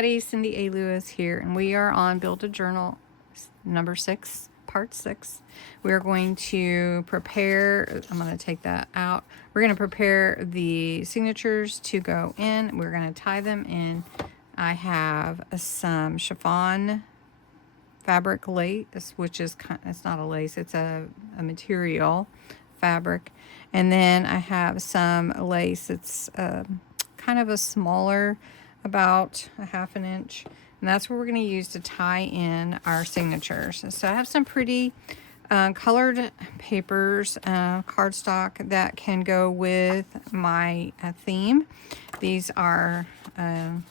everybody, Cindy A. Lewis here, and we are on Build a Journal number 6, part 6. We're going to prepare, I'm going to take that out. We're going to prepare the signatures to go in. We're going to tie them in. I have some chiffon fabric lace, which is it's not a lace, it's a material fabric. And then I have some lace. It's kind of a smaller, about a 1/2 inch, and that's what we're going to use to tie in our signatures. So I have some pretty colored papers, cardstock that can go with my theme. These are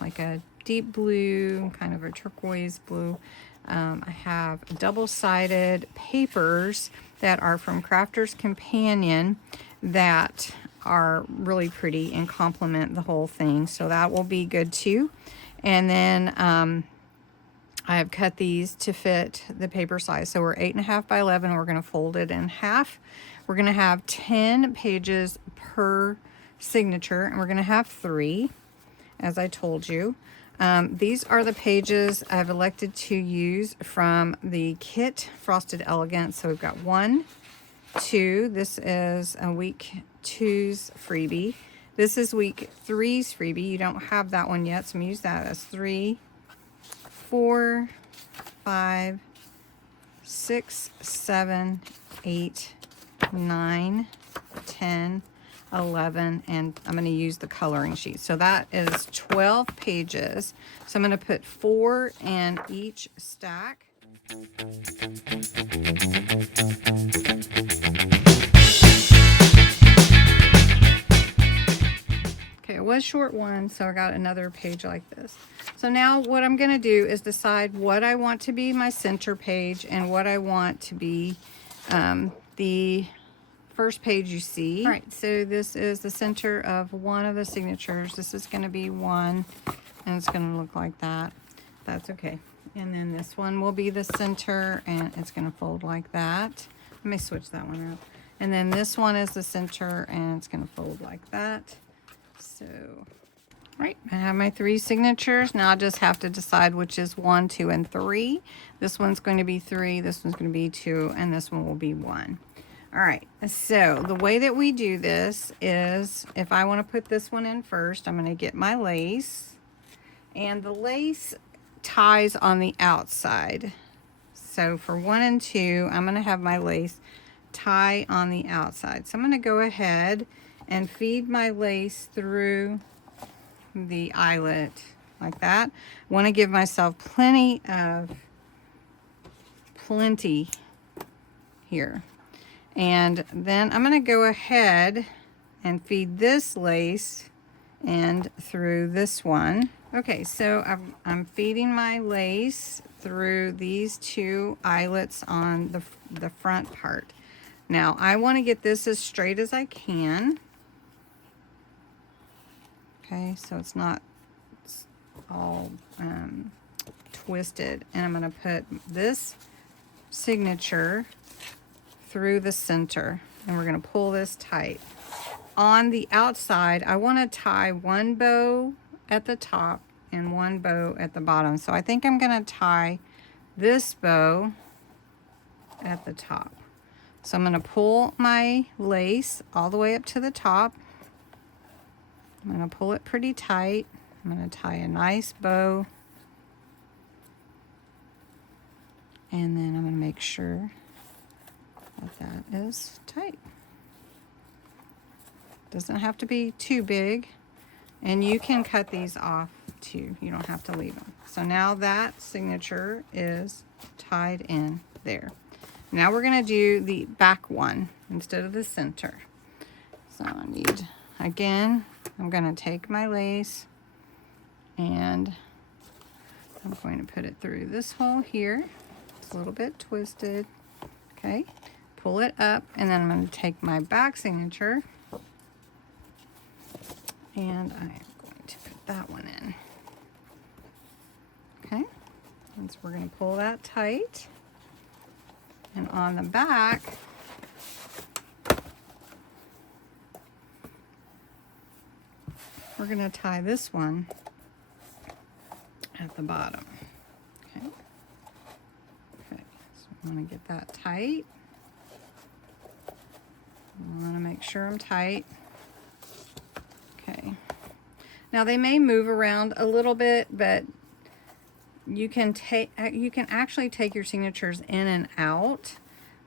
like a deep blue, kind of a turquoise blue. I have double-sided papers that are from Crafter's Companion that are really pretty and complement the whole thing, so that will be good too. And then I have cut these to fit the paper size, so we're 8.5 by 11. We're going to fold it in half. We're going to have 10 pages per signature, and we're going to have 3, as I told you. These are the pages I've elected to use from the kit Frosted Elegance. So we've got 1, 2. This is a week 2's freebie. This is week 3's freebie. You don't have that one yet, so I'm gonna use that as 3, 4, 5, 6, 7, 8, 9, 10, 11, and I'm going to use the coloring sheet. So that is 12 pages. So I'm going to put 4 in each stack. Okay, it was short one, so I got another page like this. So now what I'm going to do is decide what I want to be my center page and what I want to be the first page you see. All right, so this is the center of one of the signatures. This is going to be 1, and it's going to look like that. That's okay. And then this one will be the center, and it's going to fold like that. Let me switch that one out. And then this one is the center, and it's going to fold like that. So, right, I have my 3 signatures. Now I just have to decide which is 1, 2, and 3. This one's going to be 3, this one's going to be 2, and this one will be 1. All right, so the way that we do this is, if I want to put this one in first, I'm going to get my lace, and the lace ties on the outside. So for 1 and 2, I'm going to have my lace tie on the outside. So I'm going to go ahead and feed my lace through the eyelet like that. I want to give myself plenty here. And then I'm going to go ahead and feed this lace and through this one. Okay, so I'm feeding my lace through these 2 eyelets on the front part. Now I want to get this as straight as I can. Okay, so it's not all twisted. And I'm going to put this signature through the center, and we're going to pull this tight. On the outside, I want to tie 1 bow at the top and 1 bow at the bottom. So I think I'm going to tie this bow at the top. So I'm going to pull my lace all the way up to the top. I'm going to pull it pretty tight. I'm going to tie a nice bow, and then I'm going to make sure that is tight. Doesn't have to be too big, and you can cut these off too. You don't have to leave them. So now that signature is tied in there. Now we're going to do the back one instead of the center. So I need, again, I'm going to take my lace and I'm going to put it through this hole here. It's a little bit twisted. Okay. Pull it up, and then I'm going to take my back signature, and I'm going to put that one in. Okay, and so we're going to pull that tight, and on the back, we're going to tie this one at the bottom. Okay. Okay, so I want to get that tight. I want to make sure I'm tight. Okay. Now they may move around a little bit, but you can actually take your signatures in and out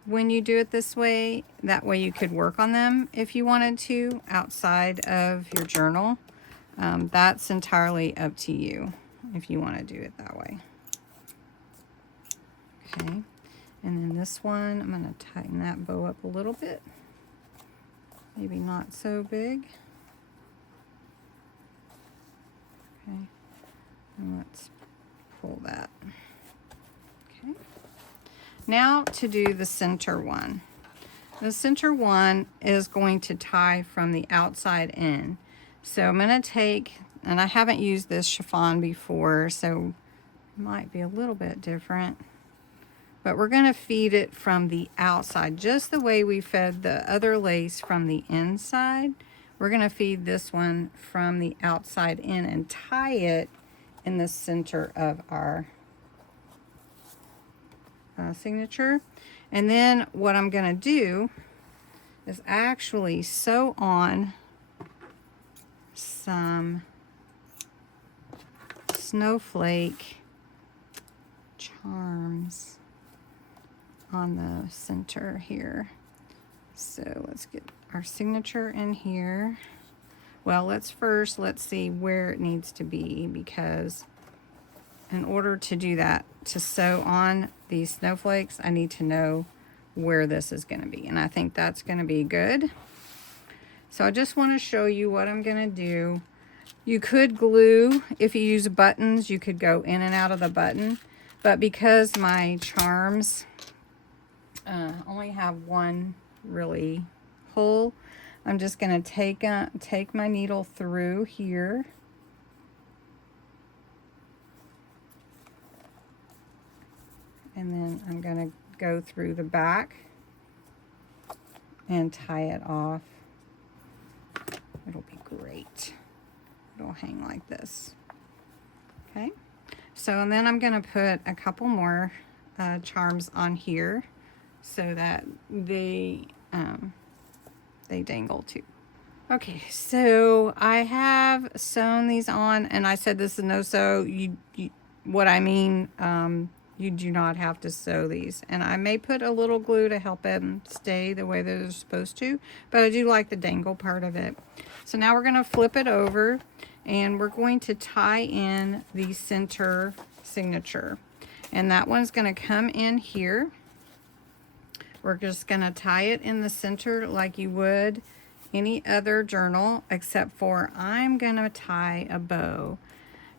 when you do it this way. That way you could work on them if you wanted to outside of your journal. That's entirely up to you if you want to do it that way. Okay, and then this one, I'm going to tighten that bow up a little bit. Maybe not so big. Okay, and let's pull that. Okay, now to do the center one. The center one is going to tie from the outside in. So I'm going to take, and I haven't used this chiffon before, so it might be a little bit different, but we're going to feed it from the outside, just the way we fed the other lace from the inside. We're going to feed this one from the outside in and tie it in the center of our signature. And then what I'm going to do is actually sew on some snowflake charms on the center here. So let's get our signature in here. Well, let's see where it needs to be, because in order to do that, to sew on these snowflakes, I need to know where this is going to be, and I think that's going to be good. So I just want to show you what I'm going to do. You could glue, if you use buttons, you could go in and out of the button, but because my charms only have one really hole, I'm just going to take my needle through here. And then I'm going to go through the back and tie it off. It'll be great. It'll hang like this. Okay. So, and then I'm going to put a couple more charms on here so that they dangle too. Okay, so I have sewn these on, and I said this is no sew. What I mean, you do not have to sew these, and I may put a little glue to help them stay the way they're supposed to, but I do like the dangle part of it. So now we're going to flip it over, and we're going to tie in the center signature, and that one's going to come in here. We're just going to tie it in the center like you would any other journal, except for I'm going to tie a bow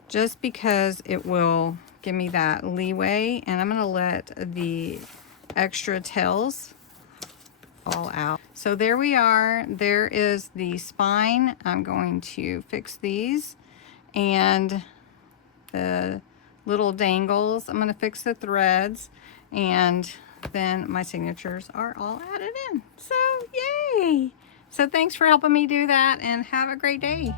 just because it will give me that leeway, and I'm going to let the extra tails all out. So there we are. There is the spine. I'm going to fix these, and the little dangles, I'm going to fix the threads, and then my signatures are all added in. So yay! So thanks for helping me do that, and have a great day.